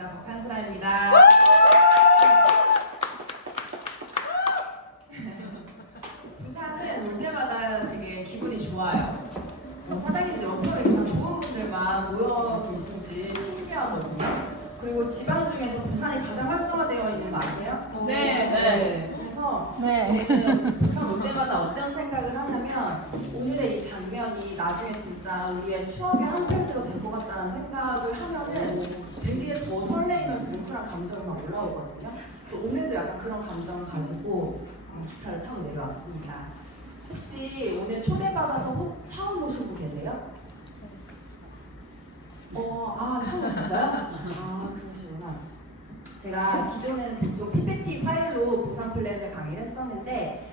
반갑습니다. 박한슬아입니다. 부산은 올 때마다 되게 기분이 좋아요. 사장님들 엄청 이렇게 좋은 분들만 모여 계신지 신기하거든요. 그리고 지방 중에서 부산이 가장 활성화되어 있는 거 아세요? 네. 그래서 저는 부산 올 때마다 어떤 생각을 하냐면 오늘의 이 장면이 나중에 진짜 우리의 추억의 한 페이지가 될 것 같다는 생각을 하면은 되게 더 설레이면서 뭉클한 감정이 막 올라오거든요. 그래서 오늘도 약간 그런 감정을 가지고 기차를 타고 내려왔습니다. 혹시 오늘 초대받아서 처음 오신 분 계세요? 처음 오셨어요? 그러시구나. 제가 기존에는 보통 PPT 파일로 부산 플랜을 강의를 했었는데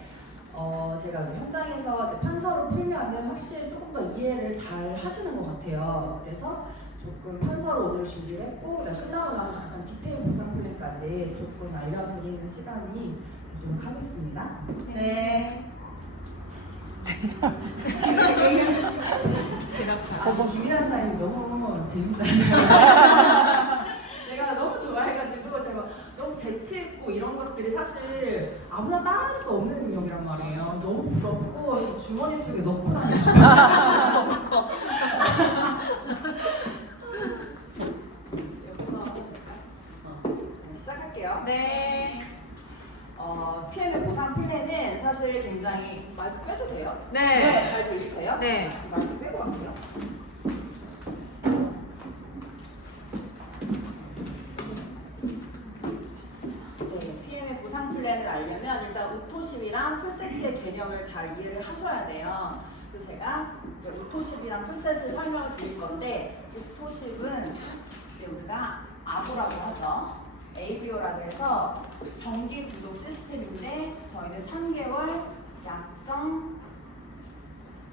제가 현장에서 이제 판서로 풀면은 확실히 조금 더 이해를 잘 하시는 것 같아요. 그래서 조금 판서로 오늘 준비를 했고 끝나고 나서 약간 디테일 부산 플랜까지 조금 알려드리는 시간이 되도록 하겠습니다. 네. 김희란 사장님 너무 재밌어요. 제가 너무 좋아해가지고 제가 너무 재치있고 이런 것들이 사실 아무나 따라할 수 없는 능력이란 말이에요. 너무 부럽고 주머니 속에 넣고 다니죠. 여기서 시작할게요. 네. PM의 보상 플랜은 사실 굉장히 마이크 빼도 돼요? 네. 잘 들리세요? 네. 마이크 빼고 갈게요. PM의 보상 플랜을 알려면 일단 오토십이랑 풀세트의 개념을 잘 이해를 하셔야 돼요. 그래서 제가 이제 오토십이랑 풀세트를 설명을 드릴 건데 오토십은 이제 우리가 아보라고 하죠. ABO라고 해서 정기 구독 시스템인데 저희는 3개월 약정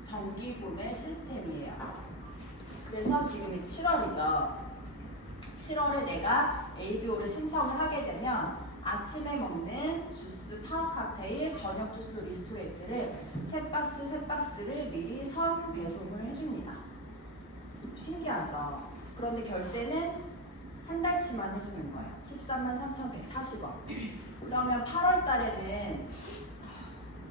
정기 구매 시스템이에요. 그래서 지금이 7월이죠. 7월에 내가 ABO를 신청을 하게 되면 아침에 먹는 주스 파워 칵테일, 저녁 주스 리스토레이트를 3박스를 미리 선 배송을 해줍니다. 신기하죠? 그런데 결제는 한 달치만 해주는 거예요. 133,140원. 그러면 8월 달에는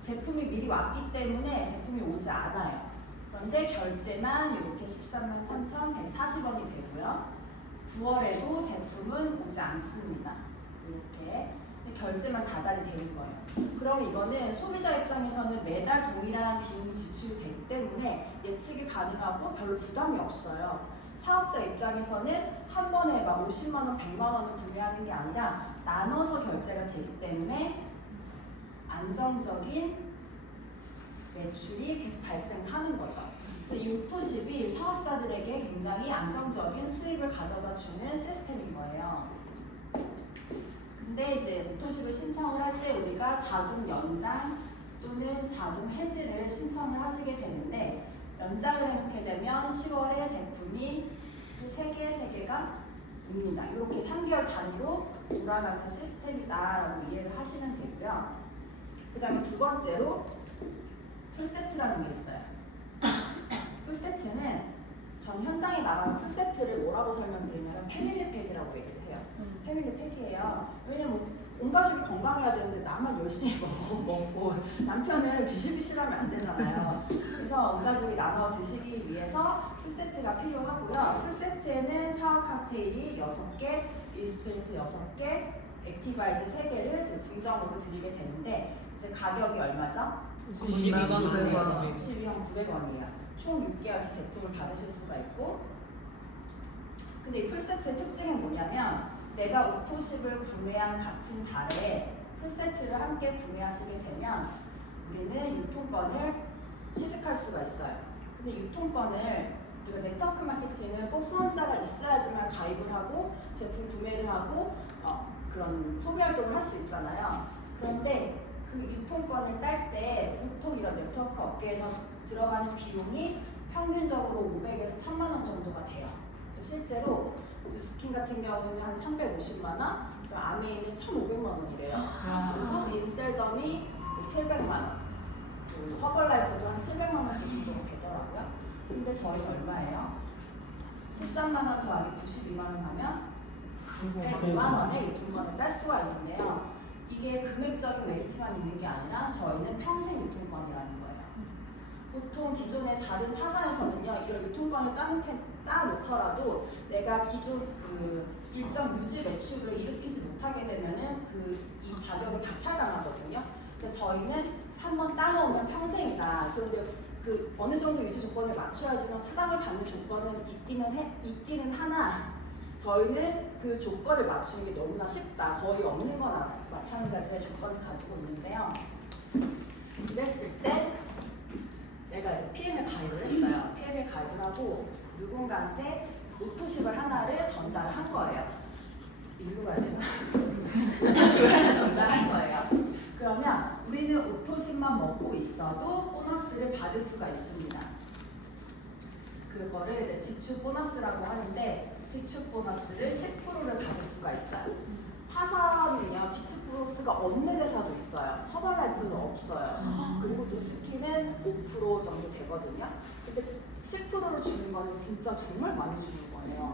제품이 미리 왔기 때문에 제품이 오지 않아요. 그런데 결제만 이렇게 133,140원이 되고요. 9월에도 제품은 오지 않습니다. 이렇게 결제만 다달이 되는 거예요. 그럼 이거는 소비자 입장에서는 매달 동일한 비용이 지출이 되기 때문에 예측이 가능하고 별로 부담이 없어요. 사업자 입장에서는 한 번에 막 50만 원, 100만 원을 구매하는 게 아니라 나눠서 결제가 되기 때문에 안정적인 매출이 계속 발생하는 거죠. 그래서 이 오토십이 사업자들에게 굉장히 안정적인 수입을 가져다 주는 시스템인 거예요. 근데 이제 오토십을 신청을 할 때 우리가 자동 연장 또는 자동 해지를 신청을 하시게 되는데 연장을 해놓게 되면 10월에 제품이 또 3개가 돕니다. 이렇게 3개월 단위로 돌아가는 시스템이다라고 이해를 하시면 되고요. 그 다음에 두 번째로 풀세트라는 게 있어요. 풀세트는 전 현장에 나가는 풀세트를 뭐라고 설명드리냐면 패밀리팩이라고 얘기를 해요. 패밀리팩이에요. 왜냐면 온 가족이 건강해야 되는데 나만 열심히 먹고 남편은 비실비실하면 안 되잖아요. 그래서 온 가족이 나눠 드시기 위해서 풀세트가 필요하고요. 풀세트에는 파워 칵테일이 6개, 리스토레이트 6개, 액티바이즈 3개를 증정으로 드리게 되는데 이제 가격이 얼마죠? 92만 900원. 92만 900원이에요. 총 6개월치 제품을 받으실 수가 있고 근데 이 풀세트의 특징은 뭐냐면 내가 오토십을 구매한 같은 달에 풀세트를 함께 구매하시게 되면 우리는 유통권을 취득할 수가 있어요. 근데 유통권을 우리가 네트워크 마케팅은 꼭 후원자가 있어야지만 가입을 하고 제품 구매를 하고 그런 소비 활동을 할 수 있잖아요. 그런데 그 유통권을 딸 때 보통 이런 네트워크 업계에서 들어가는 비용이 평균적으로 500에서 1000만 원 정도가 돼요. 실제로 뉴스킨 같은 경우는 한 350만 원, 아메이는 1,500만 원이래요. 그리고 인셀덤이 700만 원, 허벌라이프도 한 700만 원 정도 되더라고요. 근데 저희는 얼마예요? 13만 원 더하기 92만 원 하면 105만 원의 유통권을 딸 수가 있는데요. 이게 금액적인 메리트만 있는 게 아니라 저희는 평생 유통권이라는 거예요. 보통 기존의 다른 타사에서는요, 이런 유통권을 따놓더라도 내가 기존 그 일정 유지 매출을 일으키지 못하게 되면은 이 자격을 박탈당하거든요. 근데 저희는 한번 따놓으면 평생이다. 그런데 그 어느 정도 유지 조건을 맞춰야지만 수당을 받는 조건은 있기는 하나, 저희는 그 조건을 맞추는 게 너무나 쉽다. 거의 없는 거나 마찬가지의 조건을 가지고 있는데요. 그랬을 때 내가 이제 PM에 가입을 했어요. PM에 가입을 하고 누군가한테 오토십을 하나를 전달한 거예요. 읽어야 되나? 오토십을 하나 전달한 거예요. 그러면 우리는 오토십만 먹고 있어도 보너스를 받을 수가 있습니다. 그거를 이제 지축 보너스라고 하는데, 지축 보너스를 10%를 받을 수가 있어요. 타사는요, 지축 보너스가 없는 회사도 있어요. 허벌라이프는 없어요. 그리고 노스키는 5% 정도 되거든요. 근데 10%를 주는 거는 진짜 정말 많이 주는 거예요.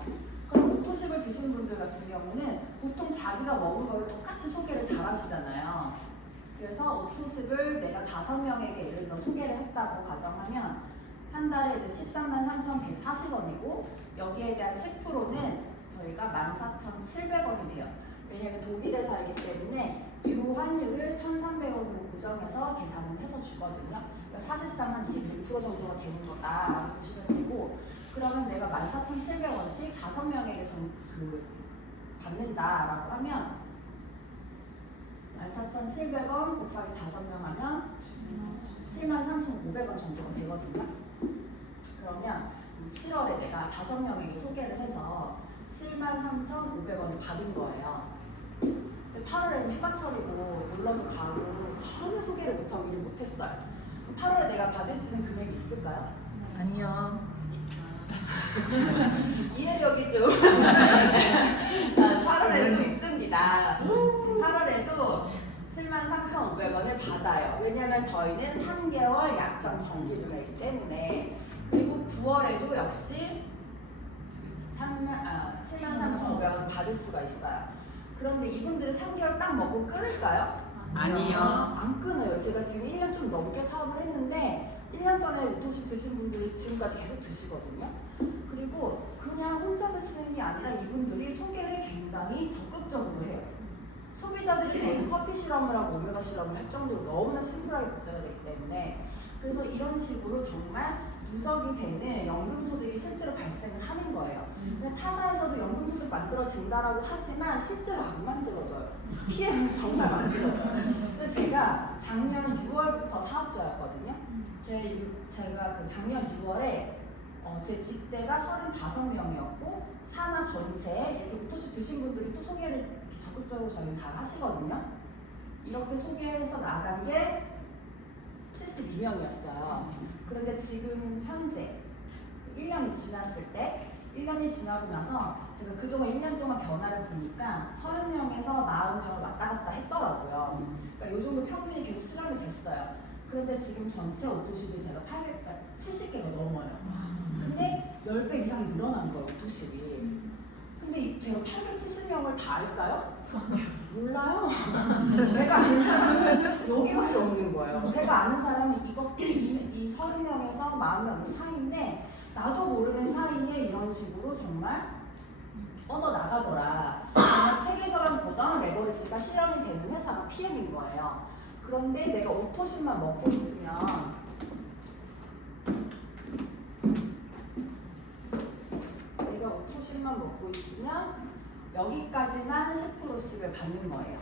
그럼 오토십을 드시는 분들 같은 경우는 보통 자기가 먹은 거를 똑같이 소개를 잘 하시잖아요. 그래서 오토십을 내가 5명에게 예를 들어 소개를 했다고 가정하면 한 달에 이제 133,140원이고 여기에 대한 10%는 저희가 14,700원이 돼요. 왜냐하면 독일 회사이기 때문에 유로 환율을 1,300원으로 고정해서 계산을 해서 주거든요. 그러니까 사실상 한 11% 정도가 되는 거다라고 보시면 되고, 그러면 내가 14,700원씩 5명에게 받는다라고 하면 14,700원 곱하기 5명 하면 73,500원 정도가 되거든요. 그러면 7월에 내가 5명에게 소개를 해서 73,500원을 받은 거예요. 8월에는 휴가철이고 놀러도 가고 전혀 소개를 못하고 일을 못했어요. 8월에 내가 받을 수 있는 금액이 있을까요? 아니요. 이해력이 좀 8월에도 있습니다. 8월에도 73,500원을 받아요. 왜냐하면 저희는 3개월 약정 정기를 내기 때문에. 그리고 9월에도 역시 73,500원 받을 수가 있어요. 그런데 이분들은 3개월 딱 먹고 끊을까요? 아니요. 안 끊어요. 제가 지금 1년 좀 넘게 사업을 했는데 1년 전에 오토십 드신 분들이 지금까지 계속 드시거든요. 그리고 그냥 혼자 드시는 게 아니라 이분들이 소개를 굉장히 적극적으로 해요. 소비자들이 저희는 커피 실험을 하고 오메가 실험을 할 정도로 너무나 심플하게 문제가 되기 때문에, 그래서 이런 식으로 정말 누적이 되는 연금소득이 실제로 발생을 하는 거예요. 타사에서도 연금소득 만들어진다라고 하지만 실제로 안 만들어져요. PM은 정말 만들어져요. 그래서 제가 작년 6월부터 사업자였거든요. 제가 그 작년 6월에 제 직대가 35명이었고 산하 전체에 이렇게 오토십 드신 분들이 또 소개를 적극적으로 저희는 잘 하시거든요. 이렇게 소개해서 나간 게 72명이었어요. 그런데 지금 현재 1년이 지났을 때, 1년이 지나고 나서 제가 그동안 1년 동안 변화를 보니까 30명에서 40명을 왔다 갔다 했더라고요. 그러니까 이 정도 평균이 계속 수렴이 됐어요. 그런데 지금 전체 오토십이 제가 870개가 넘어요. 근데 10배 이상이 늘어난 거예요, 오토십이. 근데 제가 870명을 다 알까요? 몰라요. 제가 아는 사람은 여기밖에 없는 거예요. 제가 아는 사람이 이 30명에서 40명 사이인데 나도 모르는 사이에 이런 식으로 정말 뻗어나가더라. 정말 책에서만 보던 레버리지가 실현이 되는 회사가 PM인 거예요. 그런데 내가 오토십만 먹고 있으면 여기까지만 10%씩을 받는 거예요.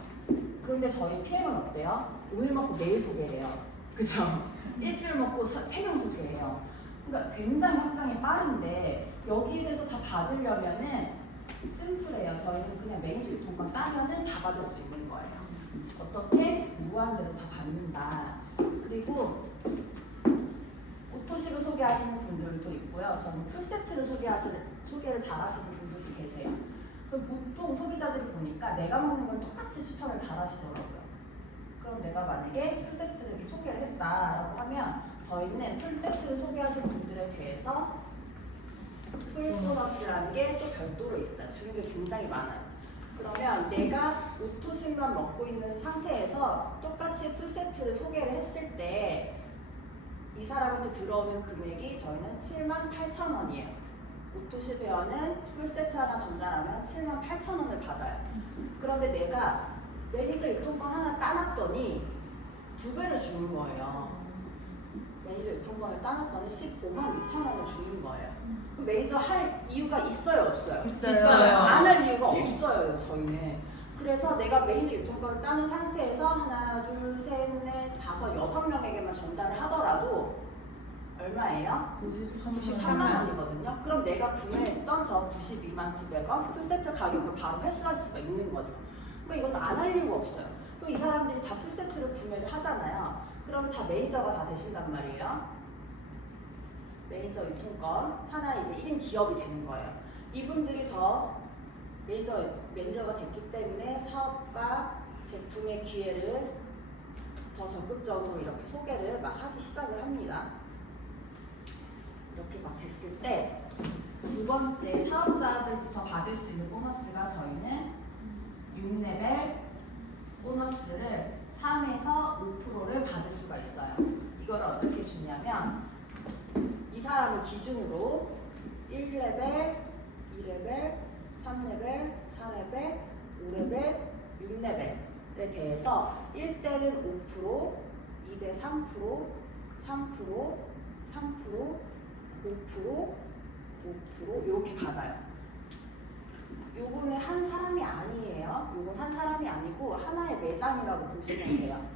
그런데 저희 PM은 어때요? 오늘 먹고 내일 소개해요. 그죠? 일주일 먹고 3명 소개해요. 그러니까 굉장히 확장이 빠른데 여기에 대해서 다 받으려면은 심플해요. 저희는 그냥 매니저 유통권 따면은 다 받을 수 있는 거예요. 어떻게? 무한대로 다 받는다. 그리고 오토식을 소개하시는 분들도 있고요. 저는 풀세트를 소개를 잘 하시는 분들도 계세요. 그럼 보통 소비자들이 보니까 내가 먹는 걸 똑같이 추천을 잘 하시더라고요. 그럼 내가 만약에 풀세트를 이렇게 소개를 했다라고 하면 저희는 풀세트를 소개하시는 분들에 대해서 풀보너스라는 게 또 별도로 있어요. 주는 게 굉장히 많아요. 그러면 내가 오토식만 먹고 있는 상태에서 똑같이 풀세트를 소개를 했을 때 이 사람한테 들어오는 금액이 저희는 78,000원이에요. 오토시 회원은 풀세트 하나 전달하면 78,000원을 받아요. 그런데 내가 매니저 유통권 하나 따놨더니 2배를 주는 거예요. 매니저 유통권을 따놨더니 156,000원을 주는 거예요. 그럼 매니저 할 이유가 있어요, 없어요? 있어요. 안 할 이유가 없어요, 저희는. 그래서 내가 매니저 유통권을 따는 상태에서 하나, 둘, 셋, 넷, 다섯, 6명에게만 전달을 하더라도 얼마예요? 93만 원이거든요. 그럼 내가 구매했던 저 92만 900원 풀세트 가격을 바로 회수할 수가 있는 거죠. 그러니까 이건 안 할 이유가 없어요. 그럼 이 사람들이 다 풀세트를 구매를 하잖아요. 그럼 다 매니저가 다 되신단 말이에요. 매니저 유통권 하나 이제 1인 기업이 되는 거예요. 이분들이 더 매니저가 됐기 때문에 사업과 제품의 기회를 더 적극적으로 이렇게 소개를 막 하기 시작을 합니다. 이렇게 막 됐을 때 두 번째 사업자들부터 받을 수 있는 보너스가 저희는 6레벨 보너스를 3에서 5%를 받을 수가 있어요. 이걸 어떻게 주냐면 이 사람을 기준으로 1레벨, 2레벨, 3레벨, 4레벨, 5레벨, 6레벨에 대해서 1대는 5%, 2대 3%, 3%, 3%, 5%, 5% 이렇게 받아요. 요거는 한 사람이 아니에요. 요건 한 사람이 아니고 하나의 매장이라고 보시면 돼요.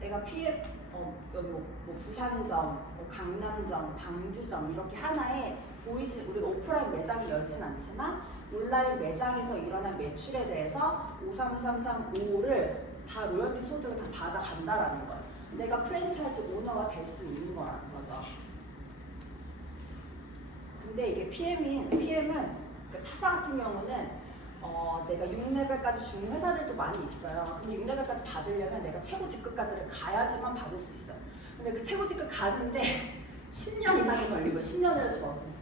내가 PF 여기 뭐 부산점, 뭐 강남점, 광주점 이렇게 하나의 보이지 우리가 오프라인 매장이 열진 않지만 온라인 매장에서 일어난 매출에 대해서 53335를 다 로열티 소득을 다 받아간다라는 거예요. 내가 프랜차이즈 오너가 될 수 있는 거라는 거죠. 근데 이게 PM은 그러니까 타사 같은 경우는 내가 6레벨까지 주는 회사들도 많이 있어요. 근데 6레벨까지 받으려면 내가 최고 직급까지를 가야지만 받을 수 있어요. 근데 그 최고 직급 가는데 10년 이상이 걸리고 10년을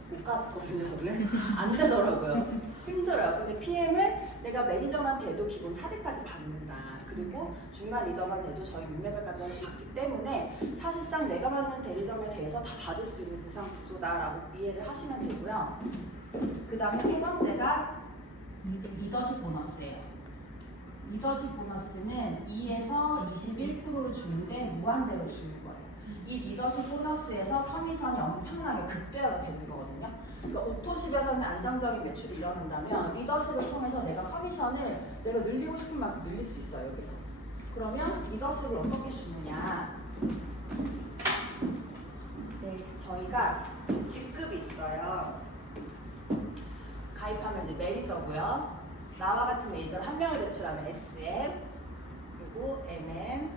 못 갔거든요. 저는 안 되더라고요. 힘들어요. 근데 PM은 내가 매니저만 돼도 기본 4대까지 받는다. 그리고 중간 리더만 돼도 저희 6레벨까지 받기 때문에 사실상 내가 받는 대리점에 대해서 다 받을 수 있는 보상 구조다라고 이해를 하시면 되고요. 그 다음에 세 번째가 리더십 보너스예요. 리더십 보너스는 2에서 21%를 주는데 무한대로 주는 거예요. 이 리더십 보너스에서 커미션이 엄청나게 극대화가 되는 거거든요. 그러니까 오토십에서는 안정적인 매출이 일어난다면 리더십을 통해서 내가 커미션을 내가 늘리고 싶은 만큼 늘릴 수 있어요. 여기서. 그러면 리더십을 어떻게 주느냐. 네, 저희가 직급이 있어요. 가입하면 이제 매니저고요. 나와 같은 매니저를 한 명을 배출하면 SM, 그리고 MM,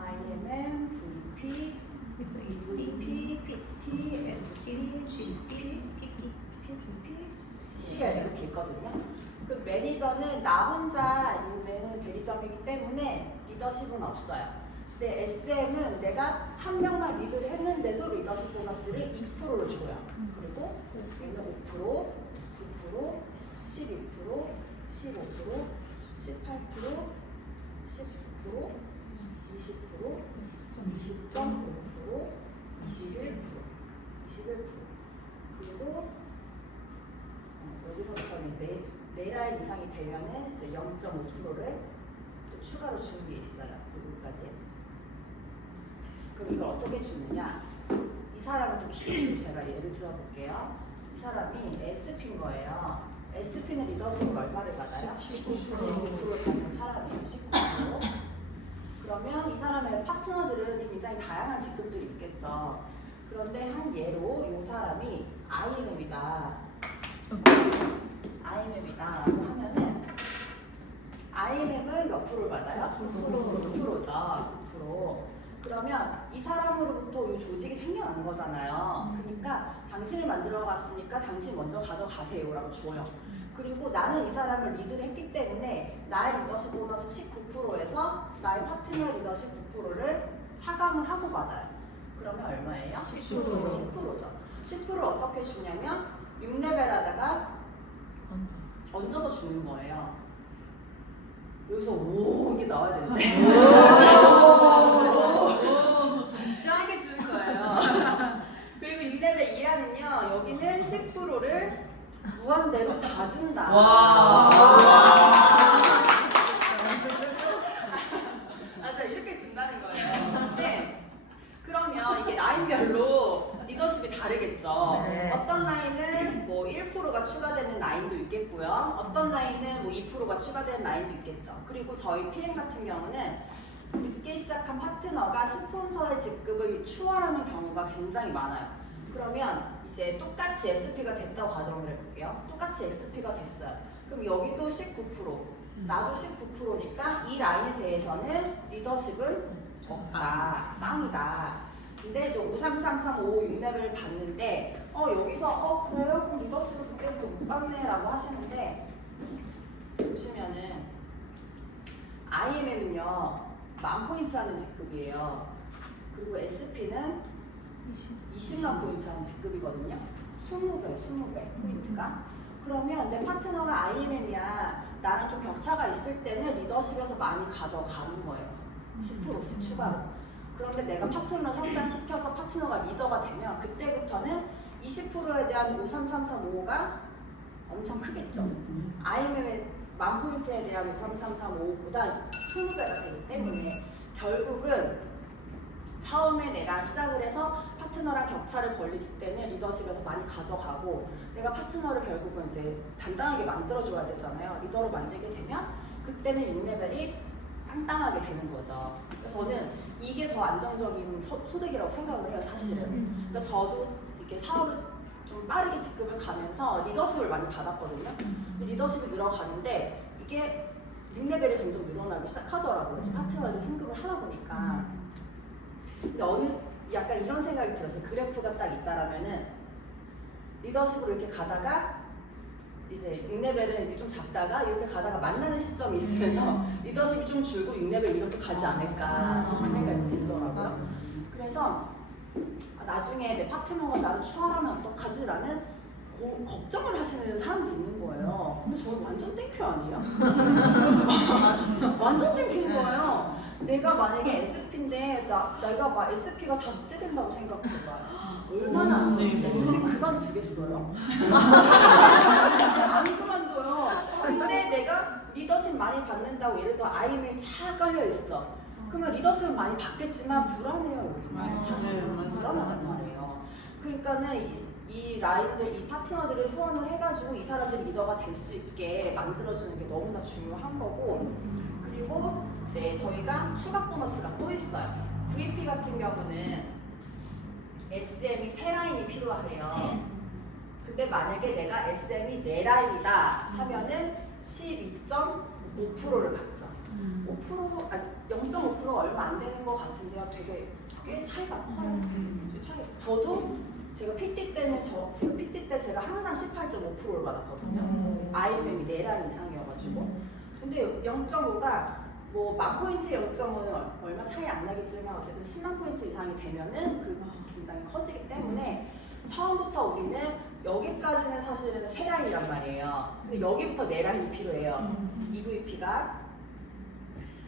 IMM, VP, EVP, PT, SP, GP, PVP, CL 이렇게 있거든요. 그 매니저는 나 혼자 있는 대리점이기 때문에 리더십은 없어요. 근데 SM은 내가 한 명만 리드를 했는데도 리더십 보너스를 2%를 줘요. 그리고 얘는 5%, 9%, 12%, 15%, 18%, 19%, 20%, 20.5%, 21%, 21%. 그리고 여기서부터는 네 라인 이상이 되면은 이제 0.5%를 또 추가로 주는 게 있어요. 여기까지. 그럼 이걸 어떻게 주느냐? 이 사람은 또 기준으로 제가 예를 들어볼게요. 이 사람이 SP인 거예요. SP는 리더십을 얼마를 받아요? 19% 받는 사람이에요. 19%. 그러면 이 사람의 파트너들은 굉장히 다양한 직급들이 있겠죠. 그런데 한 예로 이 사람이 IMM이다. IMM이다라고 하면은 IMM은 몇 프로를 받아요? 9%죠. 9%. 그러면 이 사람으로부터 이 조직이 생겨난 거잖아요. 그러니까 당신을 만들어 갔으니까 당신 먼저 가져가세요라고 줘요. 그리고 나는 이 사람을 리드를 했기 때문에 나의 리더십 보너스 19%에서 나의 파트너 리더십 9%를 차감을 하고 받아요. 그러면 얼마예요? 10%죠. 10%를 어떻게 주냐면 6레벨 하다가 얹어서 주는 거예요. 여기서 오 이게 나와야 되는데 진짜 이게 주는 거예요. 그리고 6레벨 이하는요, 여기는 10%를 무한대로 다 준다. 와. 맞아, 이렇게 준다는 거예요. 근데 그러면 이게 라인별로 리더십이 다르겠죠. 네. 어떤 라인은 뭐 1%가 추가되는 라인도 있겠고요. 어떤 라인은 뭐 2%가 추가되는 라인도 있겠죠. 그리고 저희 PM 같은 경우는 늦게 시작한 파트너가 스폰서의 직급을 추월하는 경우가 굉장히 많아요. 그러면 이제 똑같이 SP가 됐다고 가정을 해볼게요. 똑같이 SP가 됐어요. 그럼 여기도 19%, 나도 19%니까 이 라인에 대해서는 리더십은 없다, 빵이다. 근데 저 5, 3, 3, 3, 5, 6레벨을 봤는데 여기서 그래요? 그럼 리더십을 그때부터 못 받네라고 하시는데 보시면은 IMM은요 10,000포인트 하는 직급이에요. 그리고 SP는 20만 포인트 하는 직급이거든요. 20배 포인트가. 그러면 내 파트너가 IMM이야. 나랑 좀 격차가 있을 때는 리더십에서 많이 가져가는 거예요. 10%씩 추가로. 그런데 내가 파트너를 성장시켜서 파트너가 리더가 되면 그때부터는 20%에 대한 5, 3, 3, 3, 5가 엄청 크겠죠. IMM의 10,000포인트에 대한 5, 3, 3, 3, 5보다 20배가 되기 때문에 결국은 처음에 내가 시작을 해서 파트너랑 격차를 벌리기 때문에 리더십에서 많이 가져가고 내가 파트너를 결국은 이제 단단하게 만들어줘야 되잖아요. 리더로 만들게 되면 그때는 6레벨이 땅땅하게 되는 거죠. 그래서 저는 이게 더 안정적인 소득이라고 생각을 해요, 사실은. 그러니까 저도 이렇게 사업을 좀 빠르게 직급을 가면서 리더십을 많이 받았거든요. 리더십이 늘어가는데 이게 6레벨이 점점 늘어나기 시작하더라고요. 파트너를 승급을 하다 보니까. 근데 약간 이런 생각이 들었어요. 그래프가 딱 있다라면은 리더십으로 이렇게 가다가 이제 6레벨은 이렇게 좀 작다가 이렇게 가다가 만나는 시점이 있으면서 리더십이 좀 줄고 6레벨 이렇게 가지 않을까 그 생각이 좀 들더라고요. 그래서 나중에 내 파트너가 나를 추월하면 어떡하지라는 걱정을 하시는 사람도 있는 거예요. 근데 저는 완전 땡큐 아니에요? 완전 땡큐인 거예요. 내가 만약에 SP인데 내가 막 SP가 다 삭제된다고 생각해봐. 얼마나 안 좋은데 SP 그만두겠어요? 안 그만둬요. 근데 내가 리더십 많이 받는다고 예를 들어 IM에 차 깔려있어. 그러면 리더십을 많이 받겠지만 불안해요. 여기는 사실은 불안하단 말이에요. 그러니까는 이 라인들, 이 파트너들을 후원을 해가지고 이 사람들이 리더가 될 수 있게 만들어주는 게 너무나 중요한 거고 그리고 이제 저희가 추가 보너스가 또 있어요. VP 같은 경우는 SM이 3라인이 필요해요. 근데 만약에 내가 SM이 4라인이다 하면은 12.5%를 받죠. 5%, 아니 0.5%가 얼마 안 되는 것 같은데요. 되게 꽤 차이가 커요. 저도 제가 PT 때는 제가 항상 18.5%를 받았거든요. IMM이 4라인 이상이어가지고. 근데 0.5가 뭐 10,000포인트 0.5는 얼마 차이 안 나겠지만 어쨌든 10만 포인트 이상이 되면은 그거 굉장히 커지기 때문에 처음부터 우리는 여기까지는 사실은 3라인이란 말이에요. 근데 여기부터 4라인이 필요해요. EVP가.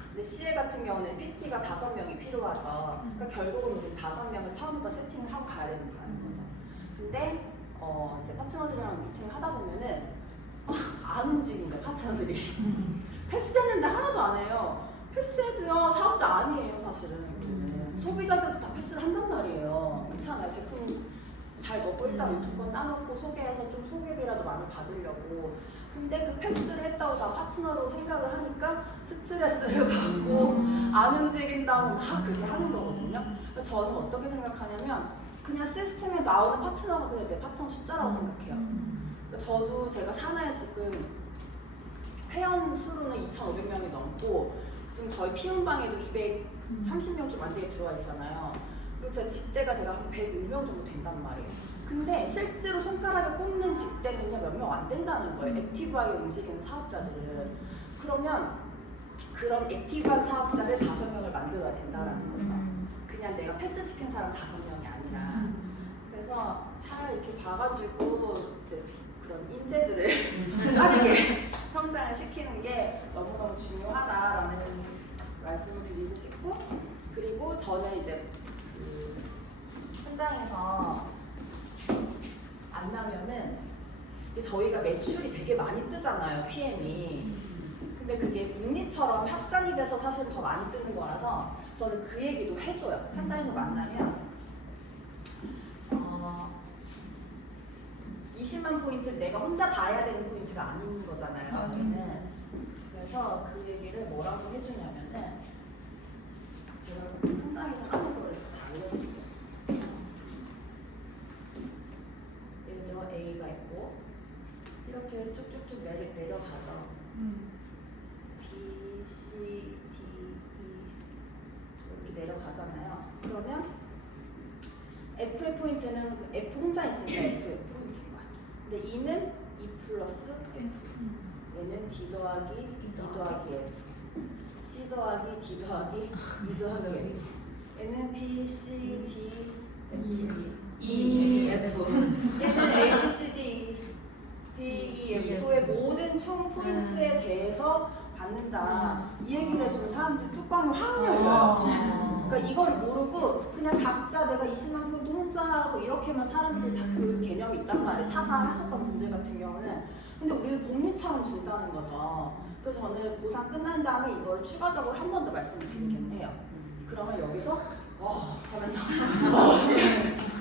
근데 CA 같은 경우는 PT가 5명이 필요하죠. 그러니까 결국은 우리 5명을 처음부터 세팅을 하고 가야 되는 거죠. 근데 이제 파트너들이랑 미팅을 하다 보면은 안 움직인다 파트너들이. 패스했는데 하나도 안 해요. 패스해도요 사업자 아니에요 사실은. 소비자들도 다 패스를 한단 말이에요. 그렇잖아요. 제품 잘 먹고 일단 유통권 따놓고 소개해서 좀 소개비라도 많이 받으려고. 근데 그 패스를 했다고 다 파트너로 생각을 하니까 스트레스를 받고 안 움직인다고 막 그렇게 하는 거거든요. 그러니까 저는 어떻게 생각하냐면 그냥 시스템에 나오는 파트너가 그냥 내 파트너 숫자라고 생각해요. 그러니까 저도 제가 사나에 지금 회원 수로는 2,500명이 넘고 지금 저희 피운방에도 230명 좀 안 되게 들어와 있잖아요. 그리고 제 직대가 제가 한 105명 정도 된단 말이에요. 근데 실제로 손가락에 꼽는 직대는요 몇 명 안 된다는 거예요. 액티브하게 움직이는 사업자들은. 그러면 그런 액티브한 사업자를 5명을 만들어야 된다는 거죠. 그냥 내가 패스시킨 사람 5명이 아니라. 그래서 차라리 이렇게 봐가지고 이제 그런 인재들을 빠르게 저희가 매출이 되게 많이 뜨잖아요, PM이. 근데 그게 목리처럼 합산이 돼서 사실 더 많이 뜨는 거라서 저는 그 얘기도 해줘요. 현장에서 만나면 20만 포인트 내가 혼자 다 해야 되는 포인트가 아닌 거잖아요. 저희는. 그래서 그 얘기를 뭐라고 해주냐면은 제가 현장에서 하는 거를 다 알려드릴게요. 예를 들어 A가 있고 이렇게 쭉쭉쭉 내려가죠. B, C, D, E 이렇게 내려가잖아요. 그러면 F의 포인트는 F 혼자 있으니까 F의 포인트인 거야. 근데 E는 E 플러스 F. 얘는 D 더하기 E 더하기 F. C 더하기 D 더하기 E 더하기 F. 얘는 B, C, D, E, F. 얘는 A, B, C, D, D, E, F의 모든 총 포인트에 대해서 받는다. 이 얘기를 해주면 사람들이 뚜껑이 확 열려요. 그러니까 이걸 모르고 그냥 각자 내가 20만 포인트 혼자 하고 이렇게만 사람들이 다 그 개념이 있단 말이에요. 타사하셨던 분들 같은 경우는. 근데 우리는 복리처럼 준다는 거죠. 그래서 저는 보상 끝난 다음에 이걸 추가적으로 한 번 더 말씀을 드리긴 해요. 그러면 여기서 하면서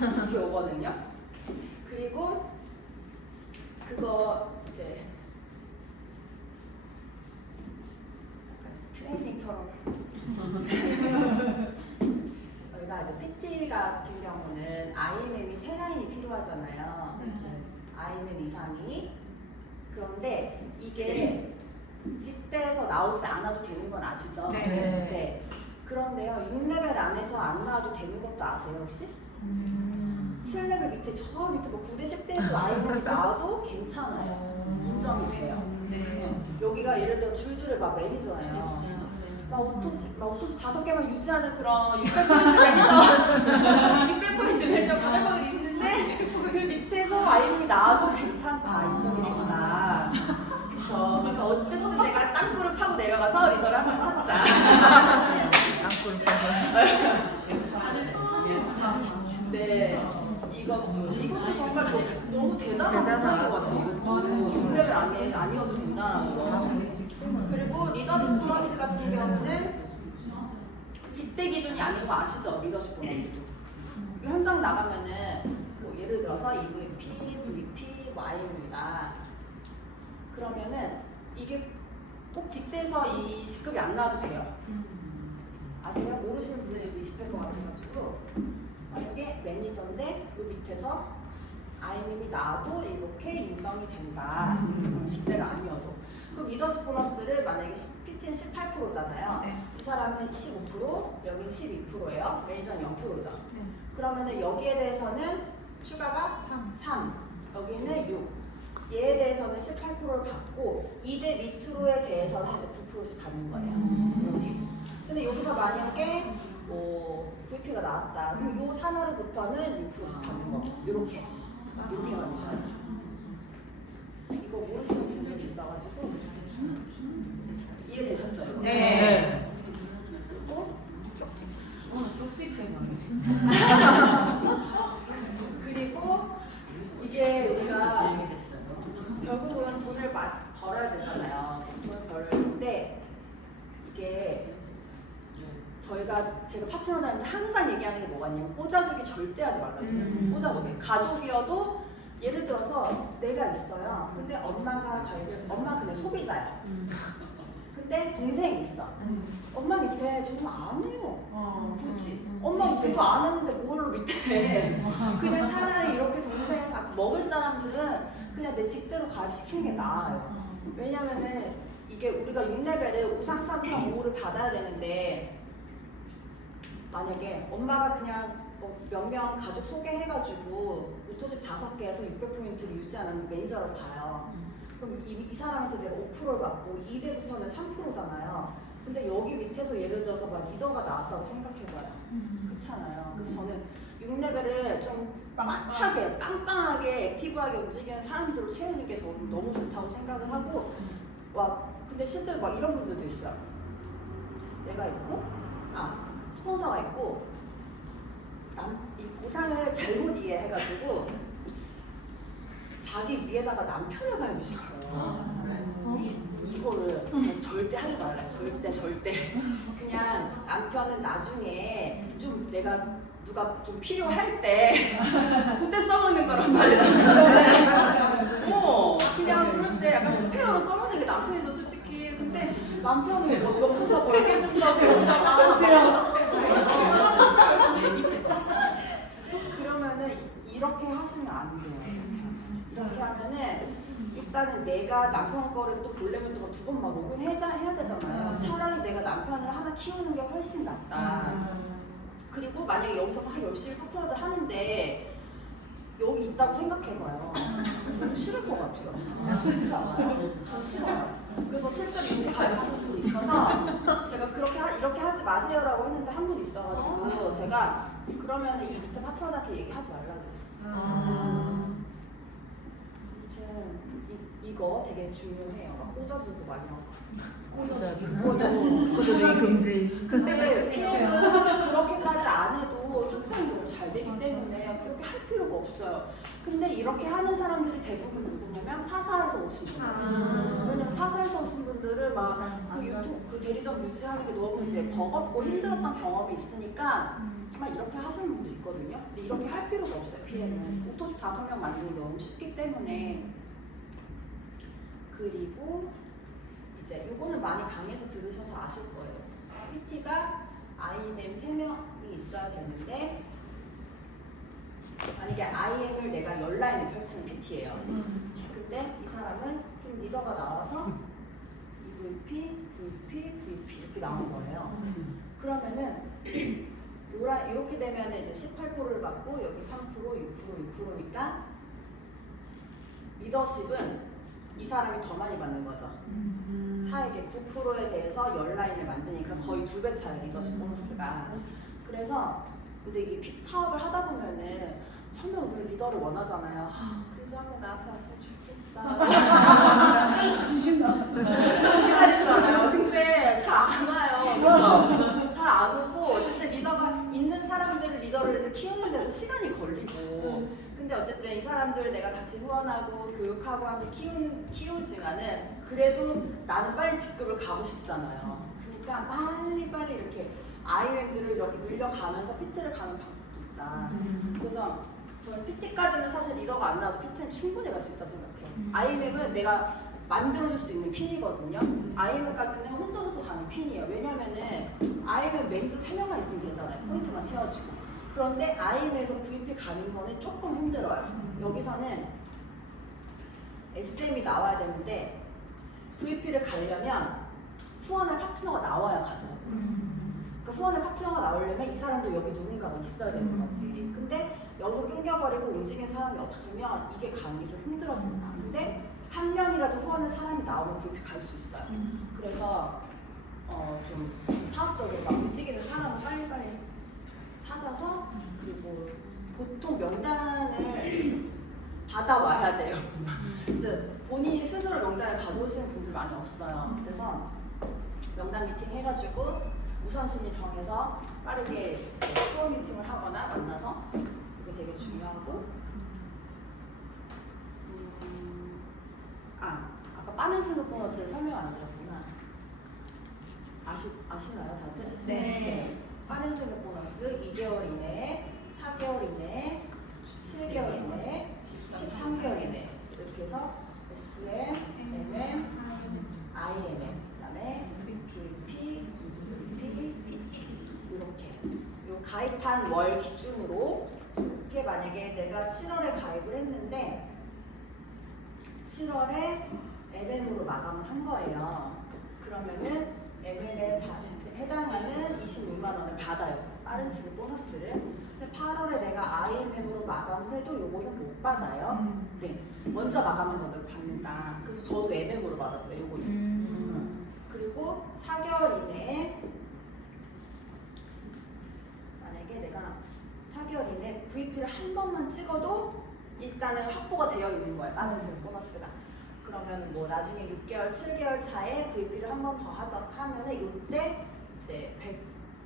이렇게 오거든요. 그리고 그거 이제 트레이닝처럼 저희가 이제 PT 같은 경우는 IMM이 3라인이 필요하잖아요. IMM 이상이. 그런데 이게 집대에서 나오지 않아도 되는 건 아시죠? 네. 그런데요, 6레벨 안에서 안 나와도 되는 것도 아세요, 혹시? 7레벨 밑에 저 밑에 뭐 9대 10대에서 IMM이 나와도 괜찮아요. 인정이 돼요. 여기가 예를 들어 줄줄을 막 매니저예요. 막 오토시 5개만 유지하는 그런 600포인트 매니저 600포인트 매니저 가격을 있는데 그 밑에서 IMM이 나와도 괜찮다, 인정이 된다. 그쵸. 그러니까 어쨌든 내가 땅굴을 파고 내려가서 리더를 한번 찾자. 땅굴 네. 이것도 정말 너무 대단한 것 같아요. 6레벨 아니어도 된다는 거. 그리고 리더십 보너스 같은 경우는 집대 기준이 아닌 거 아시죠? 리더십 보너스도. 현장 나가면은 뭐 예를 들어서 EVP, VP, YM입니다. 그러면은 이게 꼭 직대에서 이 직급이 안 나와도 돼요. 아세요? 모르시는 분들도 있을 것 같아가지고 만약에 매니저인데 그 밑에서 IMM이 나와도 이렇게 인정이 된다. 직대가 아니어도. 그럼 리더십 보너스를 만약에 PT는 18%잖아요. 이 사람은 15%, 여기는 12%예요. 매니저는 0%죠. 그러면은 여기에 대해서는 추가가 3, 여기는 6. 얘에 대해서는 18%를 받고 2대 밑으로에 대해서는 이제 9%씩 받는 거예요. 이렇게. 근데 여기서 만약에 뭐 VP가 나왔다. 그럼 요 산하로부터는 6%씩 받는 거고. 이렇게 합니다. 이거 모르시는 분들이 있어가지고 이해되셨죠? 이거? 네. 그리고 이게 우리가 결국은 돈을 벌어야 되잖아요. 돈을 벌는데 이게 제가 파트너 다니는데 항상 얘기하는 게 뭐가 있냐면 꽂아주기 절대 하지 말라고 해요. 꽂아주기. 가족이어도 예를 들어서 내가 있어요. 근데 엄마가 가입해서 엄마 그냥 소비자야. 근데 동생이 있어. 엄마 밑에 정말 안 해요. 굳이. 엄마 밑에도 안 하는데 뭘로 밑에. 그냥 차라리 이렇게 동생 같이 먹을 사람들은 그냥 내 직대로 가입시키는 게 나아요. 왜냐면은 이게 우리가 6레벨을 5, 3, 3, 3, 5를 받아야 되는데 만약에 엄마가 그냥 몇 명 가족 소개해가지고 오토집 5개에서 600포인트를 유지하는 매니저를 봐요. 그럼 이 사람한테 내가 5%를 받고 2대부터는 3%잖아요. 근데 여기 밑에서 예를 들어서 막 리더가 나왔다고 생각해봐요. 그렇잖아요. 그래서 저는 6레벨을 좀 꽉 차게, 빵빵하게, 액티브하게 움직이는 사람들을 채우는 게 저는 너무 좋다고 생각을 하고 근데 실제로 막 이런 분들도 있어요. 내가 있고 스폰서가 있고 이 보상을 잘못 이해해가지고 자기 위에다가 남편을 가입시켜요. 이거를 그냥 절대 하지 말아요. 절대. 그냥 남편은 나중에 좀 내가 누가 좀 필요할 때 그때 써먹는 거란 말이야. 그냥 그럴 때 약간 스페어로 써먹는 게 남편이죠, 솔직히. 근데 남편은 뭐 몇수가 벌게 준다고 그러다가 그러면은 이렇게 하시면 안 돼요. 이렇게 하면은 일단은 내가 남편 거를 또 보려면 또 두 번 막 로그인 해야 되잖아요. 차라리 내가 남편을 하나 키우는 게 훨씬 낫다. 그리고 만약에 여기서 막 열심히 파트너들 하는데 여기 있다고 생각해봐요. 저는 싫을 것 같아요. 싫지 않아요? 저 싫어요. 그래서 실제로 이렇게 가입하신 분이 있어서 제가 이렇게 하지 마세요라고 했는데 한 분 있어가지고 제가 그러면은 이 밑에 파트너한테 얘기하지 말라고 그랬어요. 아무튼 이거 되게 중요해요. 막 꽂아주고 많이 하고. 꽂아주기 금지. 근데 PM은 그렇게까지 안 해도 확장이 너무 잘 되기 때문에 그렇게 할 필요가 없어요. 근데 이렇게 하는 사람들이 대부분 누구냐면 타사에서 오신 분들. 왜냐면 타사에서 오신 분들은 막 그 대리점 유지하는 게 너무 이제 버겁고 힘들었던 경험이 있으니까 막 이렇게 하시는 분도 있거든요. 근데 이렇게 할 필요가 없어요. PM은 오토스 5명 만드는 게 너무 쉽기 때문에. 그리고 이제 요거는 많이 강의에서 들으셔서 아실 거예요. PT가 IMM 3명이 있어야 되는데 만약에 IM을 내가 열라인에 펼치는 PT예요. 근데 이 사람은 좀 리더가 나와서 VP, VP 이렇게 나온 거예요. 그러면은 이렇게 되면 이제 18%를 받고 여기 3%, 6%, 6%니까 리더십은 이 사람이 더 많이 받는 거죠. 차액의 9%에 대해서 열라인을 만드니까 거의 2배 차이 리더십 보너스가. 그래서 근데 이게 사업을 하다 보면은 처음에 우리 리더를 원하잖아요. 리더가 나한테 왔으면 좋겠다. 기다리잖아요. 근데 잘 안 와요. 그래서 잘 안 오고 어쨌든 리더가 있는 사람들을 리더를 이제 키우는데도 시간이 걸리고. 근데 어쨌든 이 사람들 내가 같이 후원하고 교육하고 함께 키우지만은 그래도 나는 빨리 직급을 가고 싶잖아요. 그러니까 빨리 이렇게 IM들을 이렇게 늘려가면서 PT를 가는 방법도 있다. 그래서 저는 PT까지는 사실 리더가 안 나와도 PT는 충분히 갈 수 있다고 생각해요. IM은 내가 만들어줄 수 있는 핀이거든요. IM까지는 혼자서도 가는 핀이에요. 왜냐면은 IM 매니저 3명만 있으면 되잖아요. 포인트만 채워주고. 그런데 IM에서 VP 가는 거는 조금 힘들어요. 여기서는 SM이 나와야 되는데 VP를 가려면 후원할 파트너가 나와야 가더라고요. 그러니까 후원할 파트너가 나오려면 이 사람도 여기 누군가가 있어야 되는 거지. 근데 여기서 끊겨버리고 움직이는 사람이 없으면 이게 가는 게 좀 힘들어진다. 근데 한 명이라도 후원할 사람이 나오면 VP 갈 수 있어요. 그래서 좀 사업적으로 막 움직이는 사람을 빨리빨리 찾아서 그리고 보통 명단을 받아와야 돼요. 이제 본인이 스스로 명단을 가져오시는 분들 많이 없어요. 그래서 명단 미팅 해가지고 우선순위 정해서 빠르게 후원 미팅을 하거나 만나서 그게 되게 중요하고 아까 빠른 승급 보너스 설명 안 드렸구나. 아시나요 다들? 네. 빠른 승급 보너스 2개월 이내에 4개월 이내에 7개월 이내에 13개월 이내에 이렇게 해서 SM, MM, IMM 그다음에 VP, 이렇게 요 가입한 월 기준으로 이렇게 만약에 내가 7월에 가입을 했는데 7월에 MM으로 마감을 한 거예요. 그러면은 MM에 해당하는 26만 원을 받아요. 빠른 승급 보너스를. 근데 8월에 내가 IMM으로 마감을 해도 요거는 못 받아요. 네, 먼저 마감한 것을 받는다. 그래서 저도 MM으로 받았어요. 요거는. 그리고 4개월 이내에 만약에 내가 4개월 이내에 VP를 한 번만 찍어도 일단은 확보가 되어 있는 거예요. 빠른 승급 보너스가. 그러면 뭐 나중에 6개월, 7개월 차에 VP를 한 번 더 하면은 이때 이제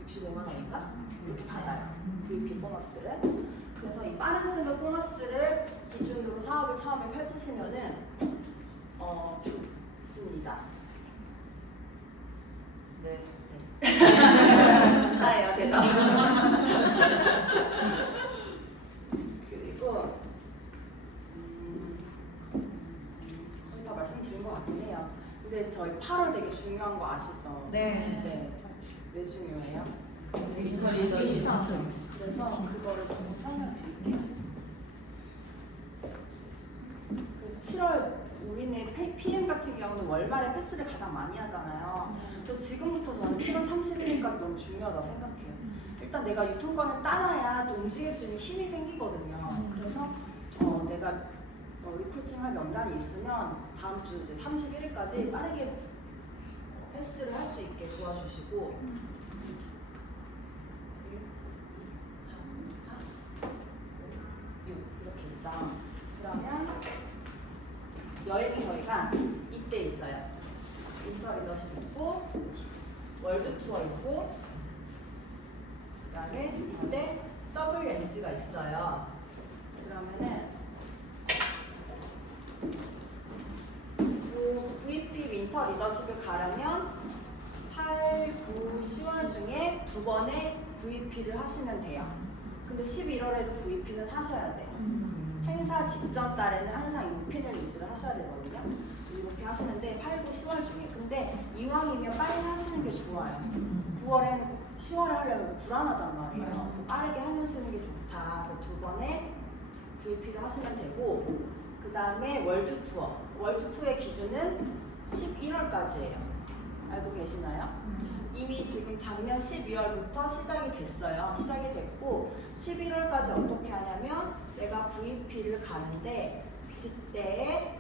165만 원인가? 이렇게 받아요. VP 보너스를. 그래서 이 빠른 승급 보너스를 기준으로 사업을 처음에 펼치시면은 좋습니다. 네. 감사해요, 제가. 그리고 거의 다 말씀드린 것 같긴 해요. 근데 저희 8월 되게 중요한 거 아시죠? 네. 네. 왜 중요해요? 윈터 리더십. 그래서 그거를 좀 설명드릴게요. 그래서 7월 우리는 PM 같은 경우는 월말에 패스를 가장 많이 하잖아요. 그래서 지금부터 저는 7월 31일까지 너무 중요하다고 생각해요. 일단 내가 유통권을 따라야 또 움직일 수 있는 힘이 생기거든요. 그래서 내가 리크루팅할 명단이 있으면 다음 주 이제 31일까지 빠르게 패스를 할 수 있게 도와주시고 1, 2, 3, 4, 5, 6 이렇게 있죠. 그러면 여행이 저희가 이때 있어요. 윈터 리더십 있고 월드 투어 있고 그다음에 이때 WMC가 있어요. 그러면은 요 VP 윈터 리더십을 가려면 8, 9, 10월 중에 두 번의 VP를 하시면 돼요. 근데 11월에도 VP는 하셔야 돼요. 행사 직전 달에는 항상 인핀을 유지를 하셔야 되거든요. 이렇게 하시는데 8, 9, 10월 중에. 근데 이왕이면 빨리 하시는 게 좋아요. 9월에 10월에 하려면 불안하단 말이에요. 빠르게 하시는 게 좋다. 그래서 두 번에 VP를 하시면 되고 그 다음에 월드 투어. 월드 투어의 기준은 11월까지예요. 알고 계시나요? 이미 지금 작년 12월부터 시작이 됐어요. 시작이 됐고 11월까지 어떻게 하냐면 내가 VP를 가는데 그때에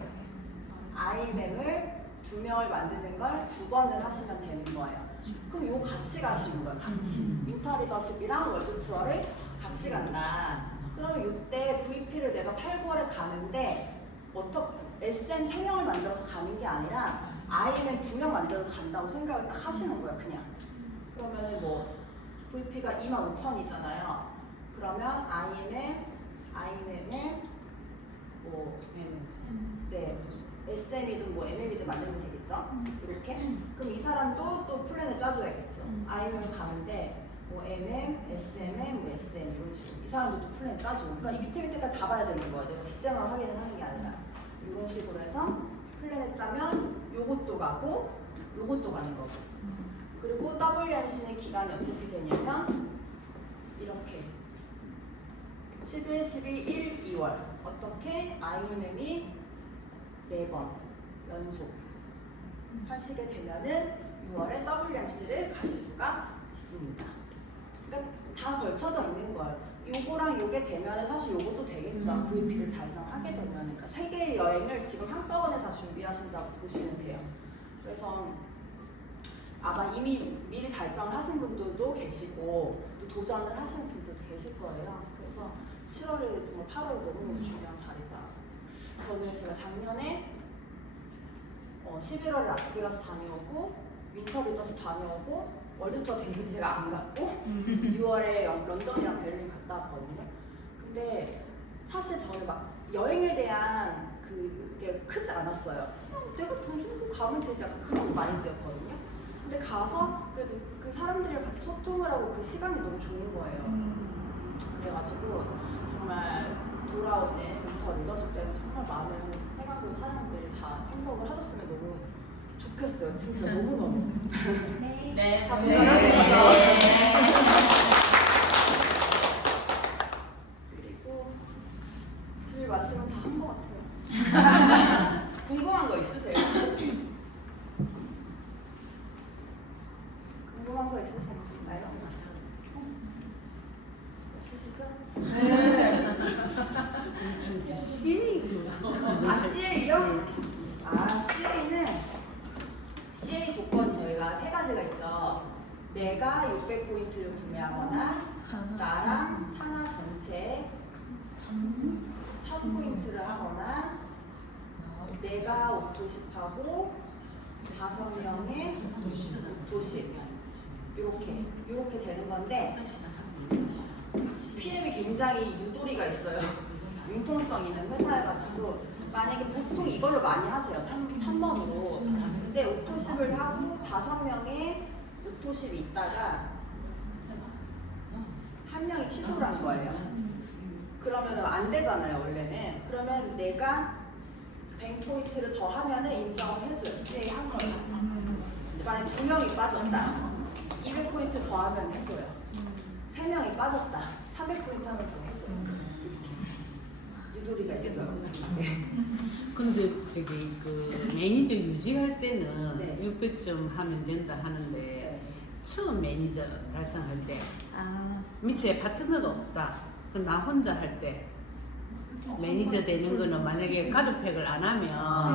IMM을 2명을 만드는 걸 2번을 하시면 되는 거예요. 그럼 요 같이 가시는 거예요. 같이. 윈터 리더십이랑 월드 투어를 같이 간다. 그러면 이때 VP를 내가 8, 9월에 가는데 SM 3명을 만들어서 가는 게 아니라 IMM 2명 만들어서 간다고 생각을 딱 하시는 거예요. 그냥. 그러면은 뭐 VP가 25,000이잖아요. 그러면 IMM에 뭐 네, SM이든 뭐 MM이든 만들면 되겠죠. 이렇게. 그럼 이 사람도 또 플랜을 짜줘야겠죠. IMM을 가는데 뭐 MM, SMM, 뭐 SM 이런 식으로 이 사람도 또 플랜 짜주고. 그러니까 이 밑에까지 다 봐야 되는 거예요. 내가 직대만 확인을 하는 게 아니라 이런 식으로 해서 플랜을 짜면 요것도 가고 요것도 가는 거고. 그리고 WMC는 기간이 어떻게 되냐면 이렇게 11, 12, 1, 2월 어떻게 IMM이 4번 연속 하시게 되면은 6월에 WMC를 가실 수가 있습니다. 그러니까 다 걸쳐져 있는 거예요. 요거랑 요게 되면 사실 요것도 되겠죠. VP를 달성하게 되면. 그러니까 3개의 여행을 지금 한꺼번에 다 준비하신다고 보시면 돼요. 그래서 아마 이미 미리 달성을 하신 분들도 계시고 또 도전을 하시는 분들도 계실 거예요. 그래서 7월에 정말 8월 너무너무 중요한 달이다. 저는 제가 작년에 11월에 라스베가스 다녀오고 윈터 리더십 다녀오고 월드 투어 됐는지 제가 안 갔고 6월에 런던이랑 베를린 갔다 왔거든요. 근데 사실 저는 막 여행에 대한 그게 크지 않았어요. 내가 돈 주고 가면 되지 약간 그런 마인드였거든요. 근데 가서 그 사람들이랑 같이 소통을 하고 그 시간이 너무 좋은 거예요. 그래가지고 정말 돌아오는 윈터 리더십 때는 정말 많은 해외국 사람들이 다 참석을 하셨으면 너무 좋겠어요. 진짜 너무너무. 네. 다 도전하시면서. 그리고 드릴 말씀은 다 한 것 같아요. 궁금한 거 있으세요? 궁금한 거 있으세요? 나요? 없으시죠? 아, CA요? 아, CA 조건이 저희가 3가지가 있죠. 내가 600포인트를 구매하거나 나랑 산하 전체 1000포인트를 하거나 내가 옵토십하고 5명의 옵토십 이렇게 되는 건데 PM이 굉장히 유도리가 있어요. 융통성 있는 회사여가지고 만약에 보통 이걸로 많이 하세요. 3번으로. 근데 오토십을 하고 5명의 오토십이 있다가 한 명이 취소를 한 거예요. 그러면 안 되잖아요, 원래는. 그러면 내가 100포인트를 더 하면은 인정을 해줘요. CA 한 거예요. 만약에 2명이 빠졌다. 200포인트 더 하면 해줘요. 3명이 빠졌다. 300포인트 하면 더 해줘요. 유도리가 있어요. 근데 저기 그 매니저 유지할 때는 네. 600점 하면 된다 하는데 네. 처음 매니저 달성할 때 아, 밑에 파트너가 없다. 그 나 혼자 할 때 매니저 되는 거는 만약에 가족팩을 안 하면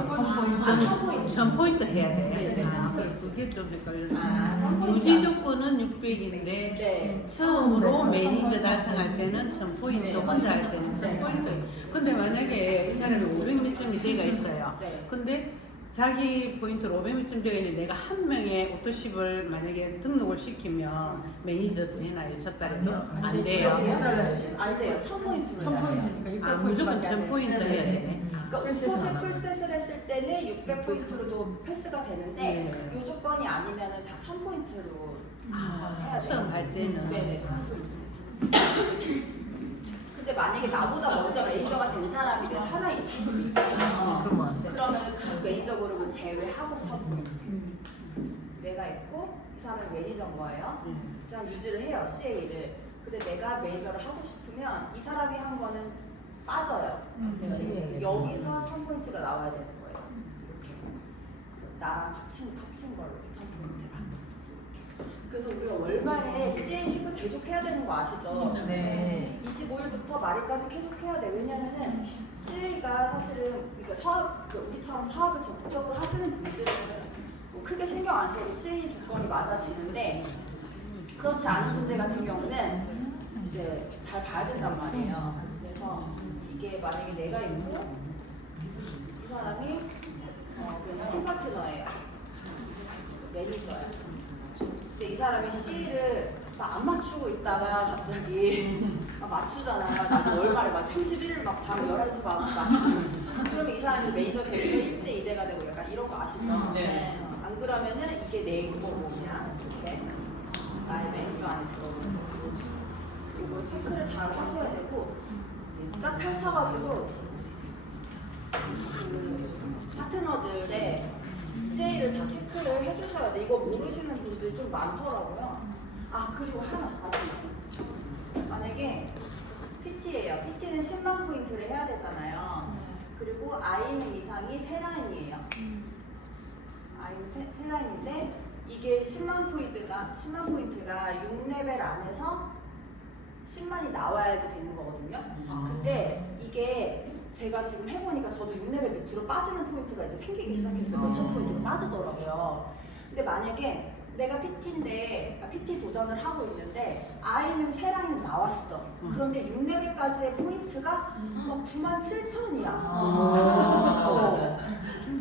1000포인트. 1000포인트 해야 돼. 네, 네, 1000포인트. 그게 좀 헷갈렸어. 아, 1000포인트. 유지 조건은 600인데 네. 처음으로 매니저 달성할 때는 1000포인트, 네. 혼자 할 때는 1000포인트. 근데 만약에 이 사람이 500몇 점이 돼가 있어요. 네. 근데 자기 포인트로 500몇 점 되어 있는데 내가 한 명의 오토십을 만약에 등록을 시키면 매니저도 되나요? 첫 달에도? 안 돼요. 안 돼요. 1000포인트로 1000포인트니까 아, 무조건 1000포인트 해야 되네. 그러니까 오토십 풀셋을 했을 때는 600포인트로도 패스가 되는데 네. 이 조건이 아니면은 다 1000포인트로 아, 처음 할 때는. 네네. 1000포인트. 근데 만약에 나보다 먼저 매니저가 된 사람이 살아있을 수도 있잖아요. 그러면 안 돼. 그러면 그 매니저 그룹은 제외하고 1000포인트. 내가 있고 이 사람이 매니저인 거예요. 이 사람 유지를 해요, CA를. 근데 내가 매니저를 하고 싶으면 이 사람이 한 거는 빠져요. 여기서 1000포인트가 나와야 되는 거예요. 이렇게. 나랑 합친 걸로 1000포인트가. 그래서 우리가 월말에 CA 체크 계속 해야 되는 거 아시죠? 네. 25일부터 말일까지 계속 해야 돼. 왜냐면은 CA가 사실은 그러니까 우리처럼 사업을 적극적으로 하시는 분들은 뭐 크게 신경 안 써도 CA 조건이 맞아지는데 그렇지 않은 분들 같은 경우는 이제 잘 봐야 된단 말이에요. 그래서 이게 만약에 내가 있고 이 사람이 그냥 팀 파트너예요. 매니저야. 근데 이 사람이 C를 막 안 맞추고 있다가 갑자기 막 맞추잖아요. 나도 월말에 막 31일 막 밤 11시 막 맞추고. 그러면 이 사람이 매니저 되면서 1대 2대가 되고 약간 이런 거 아시죠? 네. 안 그러면은 이게 내 거고 그냥 이렇게 나의 매니저 안에 들어오는 거고. 이거 체크를 잘 하셔야 되고 쫙 펼쳐가지고 그 파트너들의 CA를 다 체크를 해주셔야 돼. 이거 모르시는 분들 좀 많더라고요. 아 그리고 하나 마지막. 만약에 PT예요. PT는 10만 포인트를 해야 되잖아요. 그리고 IM 이상이 3라인이에요. IM 3라인인데 이게 10만 포인트가 6레벨 안에서 10만이 나와야지 되는 거거든요. 근데 이게 제가 지금 해보니까 저도 6레벨 밑으로 빠지는 포인트가 이제 생기기 시작했어요. 몇천 포인트가 빠지더라고요. 근데 만약에 내가 PT인데, PT 도전을 하고 있는데 IM 3라인은 나왔어. 그런데 6레벨까지의 포인트가 막 97,000이야.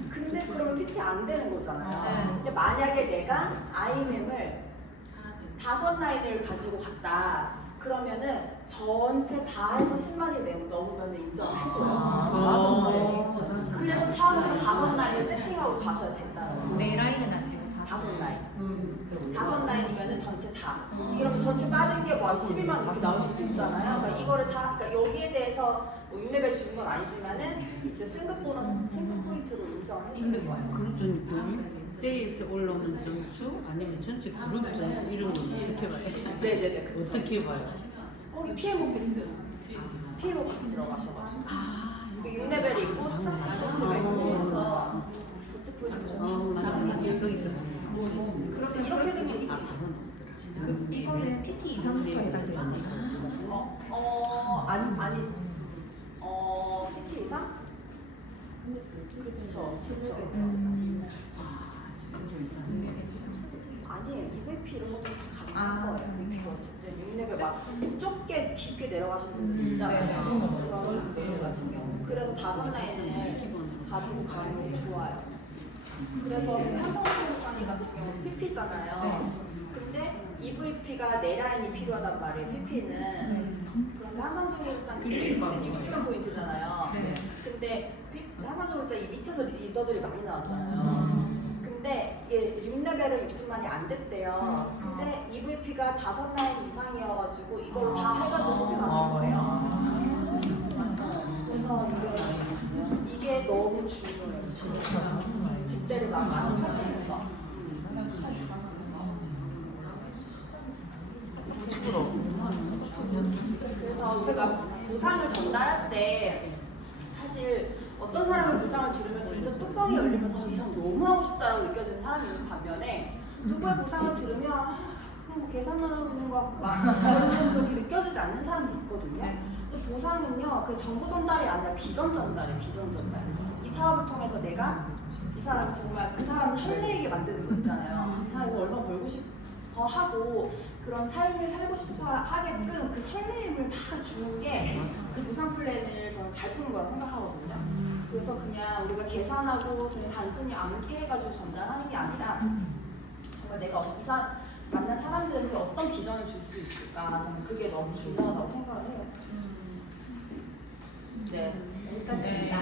근데 그러면 PT 안 되는 거잖아요. 근데 만약에 내가 IM을 5라인을 가지고 갔다. 그러면은 전체 다 해서 10만이 넘으면 인정을 해줘요. 그래서 처음에 5라인을 세팅하고 가셔야 된다는 네 라인은 안 되고 5라인. 5라인이면은 전체 다. 이러면 전체 빠진 게 뭐 12만 이렇게 나올 수도 있잖아요. 그러니까 이거를 다, 그러니까 여기에 대해서 뭐 6레벨 주는 건 아니지만은 이제 승급 보너스, 승급 포인트로 인정을 해주는 거예요. 그럼 좀 그 6대에서 올라오는 점수 아니면 전체 그룹 점수 이런 건 어떻게 봐요? 네네네. 그쵸. 어떻게 봐요? 거기 PM 오피스. PM 오피스 들어가셔가지고. 6레벨이 있고 스타트 시스템이 있고 해서 전체 포인트. 거기서 그래서 이렇게 되면 이거는 PT 이상부터 해당되지 않나요? 아니, PT 이상? 그쵸. 아니에요. 200P 이런 것도 다 가능한 거예요. 6레벨 막 좁게 깊게 내려가시는 분들 있잖아요. 그런 분들 같은 경우. 그래서 5라인을 가지고 가는 게 좋아요. 그래서 한성훈 같은 경우는 PP잖아요. 근데 EVP가 4라인이 필요하단 말이에요. PP는. 그런데 한상조로자는 60만 포인트잖아요. 네. 근데 한상조로자 이 밑에서 리더들이 많이 나왔잖아요. 근데 이게 6레벨은 60만이 안 됐대요. 근데 EVP가 5라인 이상이어가지고 이걸로 다 해가지고 뽑혀가신 거예요. 그래서 이게 너무 중요해요. 뒷대를 막아서 터치는 거. 그래서 우리가 보상을 전달할 때 사실 어떤 사람은 보상을 들으면 진짜 뚜껑이 열리면서 이 사람 너무 하고 싶다라고 느껴지는 사람이 있는 반면에 누구의 보상을 들으면 그냥 뭐 계산만 하고 있는 것 같고 막 그렇게 느껴지지 않는 사람도 있거든요. 근데 보상은요 그 정보 전달이 아니라 비전 전달이에요. 비전 전달. 이 사업을 통해서 내가 이 사람 정말 그 사람을 설레게 만드는 거 있잖아요. 이 사람이 얼마 벌고 싶어 하고 그런 삶을 살고 싶어 하게끔 그 설레임을 막 주는 게 그 보상 플랜을 저는 잘 푸는 거라고 생각하거든요. 그래서 그냥 우리가 계산하고 그냥 단순히 암기해가지고 전달하는 게 아니라 정말 내가 만난 사람들한테 어떤 비전을 줄 수 있을까 저는 그게 너무 중요하다고 생각을 해요. 네, 여기까지입니다.